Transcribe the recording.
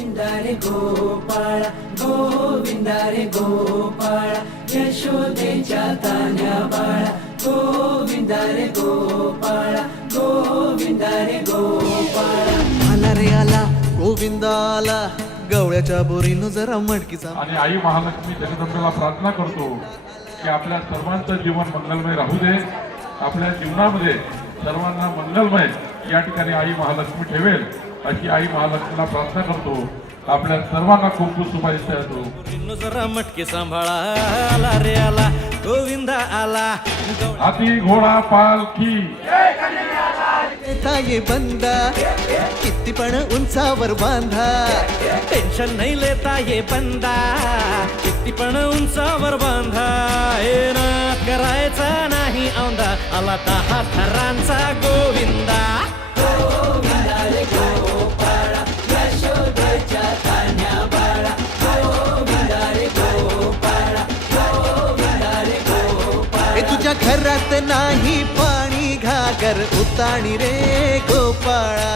गोविंदा रे गोपाळ गोविंदा रे गोपाळ यशोदेच्या तान्ह्या बाळा गोविंदा रे गोपाळ गोविंदा रे गोपाळ आला रे आला गोविंदा आला गवळ्याच्या बोरीनं जरा मटकीचा आणि आई महालक्ष्मी जगदंबेला प्रार्थना करतो की आपल्या सर्वांचं जीवन मंगलमय राहू दे, आपल्या जीवनामध्ये सर्वांना मंगलमय या ठिकाणी आई महालक्ष्मी ठेवेल अशी आई महालक्ष्मीला प्रार्थना करतो. आपल्या सर्वांना खूप खूप शुभेच्छा देतो. जरा मटकी सांभाळा आला रे आला गोविंदा आला हाती घोडा पालखी ये बंदा किती पण उंचावर बांधा टेन्शन नाही लेता ये बंदा किती पण उंचावर बांधा हे ना करायचा नाही औंदा आला 10 थरांचा गोविंदा गोविंदा रे गोपाळ यशोदेच्या तान्ह्या बाळा गोविंदा रे गोपाळ गोविंदा रे गोपाळ हे तुझ्या घरात नाही पाणी घागर उताणी रे गोपाळा